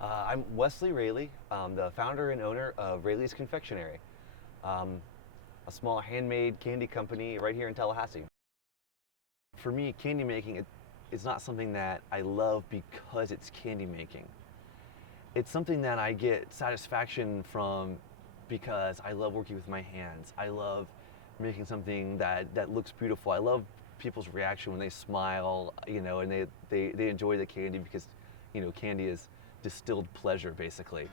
I'm Wesley Rayleigh, the founder and owner of Rayleigh's Confectionery, um, a small handmade candy company right here in Tallahassee. For me, candy making is not something that I love because it's candy making. It's something that I get satisfaction from because I love working with my hands. I love making something that looks beautiful. I love people's reaction when they smile, and they enjoy the candy because, candy is distilled pleasure basically.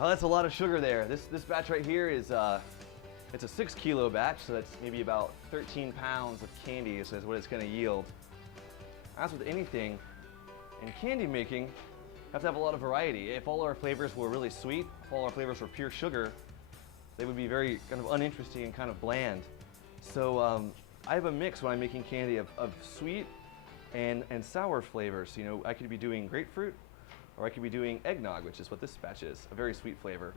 Oh, that's a lot of sugar there. This batch right here is it's a 6 kilo batch, so that's maybe about 13 pounds of candy is what it's going to yield. As with anything in candy making, you have to have a lot of variety. If all our flavors were really sweet, if all our flavors were pure sugar, they would be very kind of uninteresting and kind of bland. So I have a mix when I'm making candy of sweet and sour flavors. I could be doing grapefruit, or I could be doing eggnog, which is what this batch is, a very sweet flavor.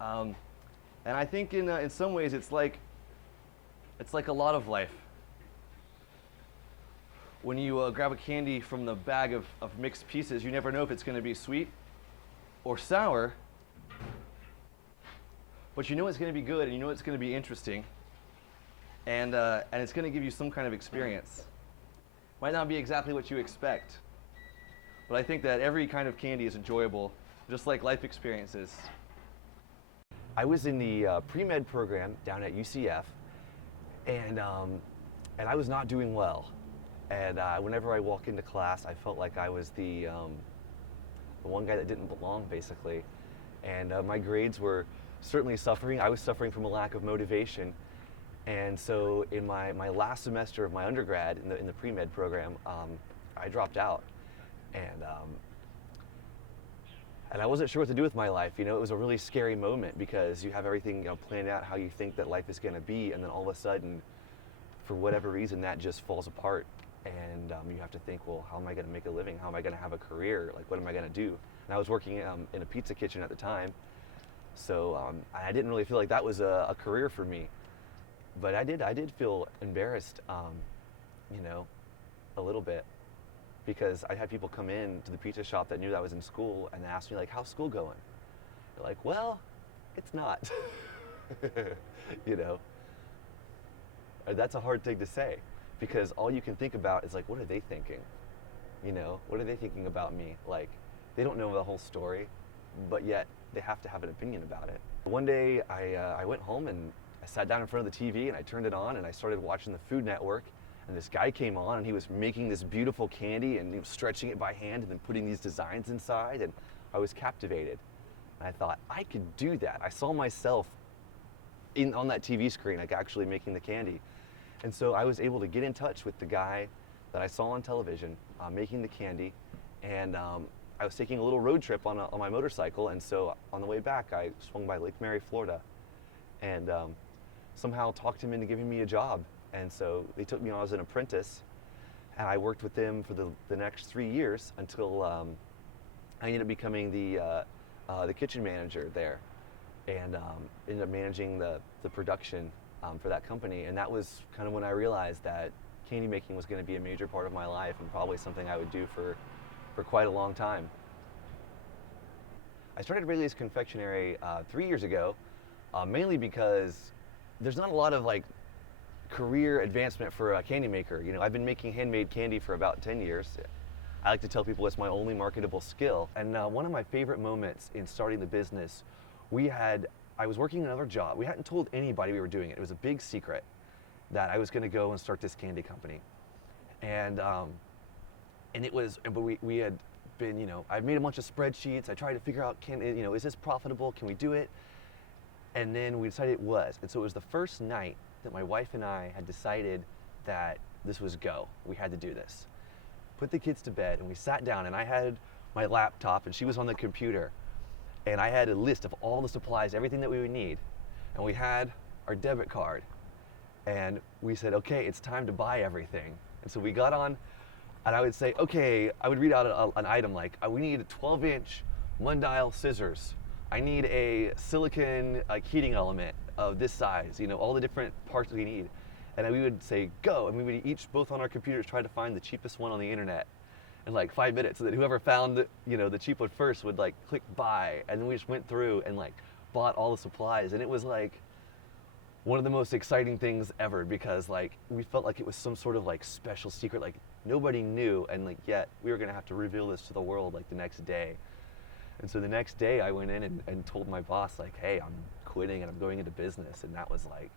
And I think in some ways it's like a lot of life. When you grab a candy from the bag of mixed pieces, you never know if it's going to be sweet or sour, but you know it's going to be good and you know it's going to be interesting, and it's going to give you some kind of experience. Might not be exactly what you expect, but I think that every kind of candy is enjoyable, just like life experiences. I was in the pre-med program down at UCF, and I was not doing well. And whenever I walk into class, I felt like I was the one guy that didn't belong, basically. And my grades were certainly suffering. I was suffering from a lack of motivation. And so in my last semester of my undergrad in the pre-med program, I dropped out. And I wasn't sure what to do with my life. It was a really scary moment because you have everything planned out how you think that life is going to be, and then all of a sudden, for whatever reason, that just falls apart. And you have to think, well, how am I going to make a living? How am I going to have a career? Like, what am I going to do? And I was working in a pizza kitchen at the time, so I didn't really feel like that was a career for me. But I did feel embarrassed, a little bit. Because I had people come in to the pizza shop that knew that I was in school and ask me, like, how's school going? They're like, well, it's not. That's a hard thing to say because all you can think about is, like, what are they thinking? What are they thinking about me? Like, they don't know the whole story, but yet they have to have an opinion about it. One day I went home and I sat down in front of the TV and I turned it on and I started watching the Food Network. And this guy came on and he was making this beautiful candy and he was stretching it by hand and then putting these designs inside, and I was captivated. And I thought, I could do that. I saw myself on that TV screen, like actually making the candy. And so I was able to get in touch with the guy that I saw on television making the candy, and I was taking a little road trip on my motorcycle, and so on the way back I swung by Lake Mary, Florida, and somehow talked him into giving me a job. And so they took me on as an apprentice, and I worked with them for the next 3 years until I ended up becoming the kitchen manager there, and ended up managing the production for that company. And that was kind of when I realized that candy making was going to be a major part of my life and probably something I would do for quite a long time. I started Rayleigh's Confectionery 3 years ago, mainly because there's not a lot of like career advancement for a candy maker. You know, I've been making handmade candy for about 10 years. I like to tell people it's my only marketable skill. And one of my favorite moments in starting the business, I was working another job. We hadn't told anybody we were doing it. It was a big secret that I was going to go and start this candy company. And but we had been, you know, I've made a bunch of spreadsheets. I tried to figure out, is this profitable? Can we do it? And then we decided it was. And so it was the first night that my wife and I had decided that this was go. We had to do this. Put the kids to bed, and we sat down, and I had my laptop and she was on the computer, and I had a list of all the supplies, everything that we would need, and we had our debit card, and we said, okay, it's time to buy everything. And so we got on, and I would say, okay, I would read out an item like, we need a 12-inch Mundial scissors. I need a silicon heating element of this size, you know, all the different parts we need. And we would say, go, and we would each, both on our computers, try to find the cheapest one on the internet in like 5 minutes, so that whoever found the cheap one first would like click buy, and then we just went through and like bought all the supplies. And it was like one of the most exciting things ever, because like we felt like it was some sort of like special secret, like nobody knew, and like yet we were gonna have to reveal this to the world like the next day. And so the next day I went in and told my boss, like, hey, I'm quitting and I'm going into business. And that was like,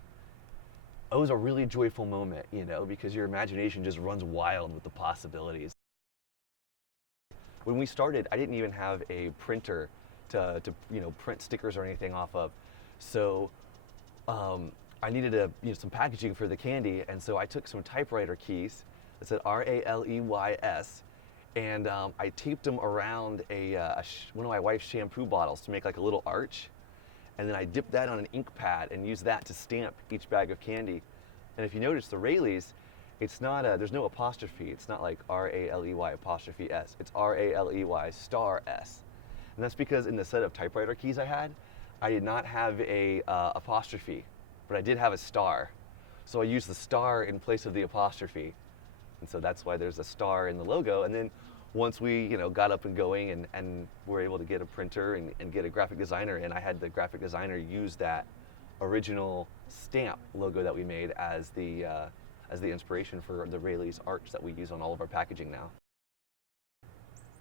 it was a really joyful moment, you know, because your imagination just runs wild with the possibilities. When we started, I didn't even have a printer to print stickers or anything off of. So I needed some packaging for the candy, and so I took some typewriter keys that said RALEYS, and I taped them around one of my wife's shampoo bottles to make like a little arch. And then I dipped that on an ink pad and used that to stamp each bag of candy. And if you notice, the Rayleigh's, it's not there's no apostrophe. It's not like RALEY apostrophe S. It's RALEY star S. And that's because in the set of typewriter keys I had, I did not have a apostrophe, but I did have a star. So I used the star in place of the apostrophe. And so that's why there's a star in the logo. And then once we got up and going and were able to get a printer and get a graphic designer, and I had the graphic designer use that original stamp logo that we made as the inspiration for the Rayleigh's arch that we use on all of our packaging now.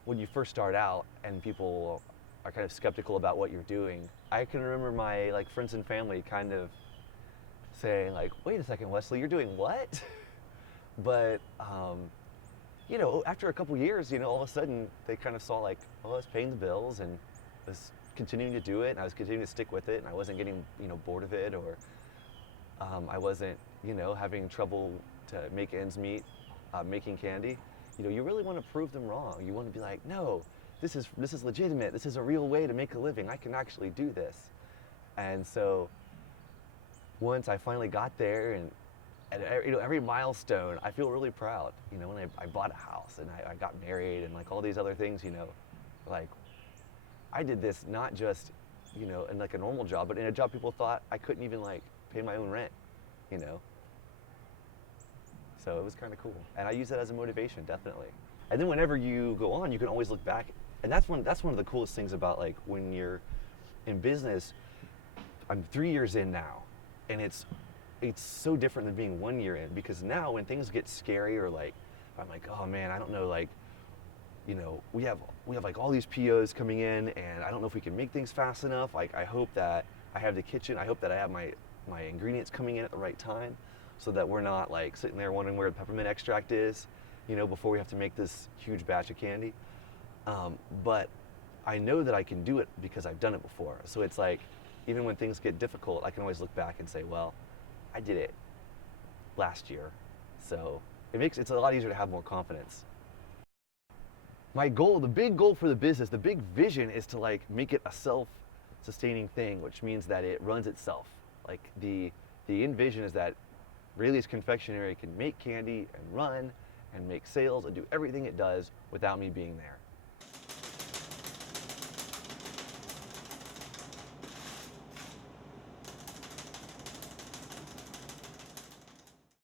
When you first start out and people are kind of skeptical about what you're doing, I can remember my friends and family kind of saying like, wait a second, Wesley, you're doing what? But after a couple years, all of a sudden they kind of saw like, oh, I was paying the bills and was continuing to do it, and I was continuing to stick with it, and I wasn't getting bored of it, or I wasn't having trouble to make ends meet making candy. You really want to prove them wrong. You want to be like, no, this is legitimate. This is a real way to make a living. I can actually do this. And so once I finally got there, and every milestone, I feel really proud. When I bought a house and I got married and like all these other things, like I did this not just, in like a normal job, but in a job people thought I couldn't even like pay my own rent, So it was kind of cool. And I use that as a motivation, definitely. And then whenever you go on, you can always look back. And that's one of the coolest things about like when you're in business. I'm 3 years in now, and it's so different than being 1 year in, because now when things get scary, or like I'm like, oh man, I don't know, like we have like all these POs coming in, and I don't know if we can make things fast enough. Like I hope that I have the kitchen, I hope that I have my ingredients coming in at the right time, so that we're not like sitting there wondering where the peppermint extract is, before we have to make this huge batch of candy. But I know that I can do it because I've done it before. So it's like, even when things get difficult, I can always look back and say, well, I did it last year, so it's a lot easier to have more confidence. My goal, the big goal for the business, the big vision is to like make it a self-sustaining thing, which means that it runs itself. Like the end vision is that Rayleigh's Confectionery can make candy and run and make sales and do everything it does without me being there.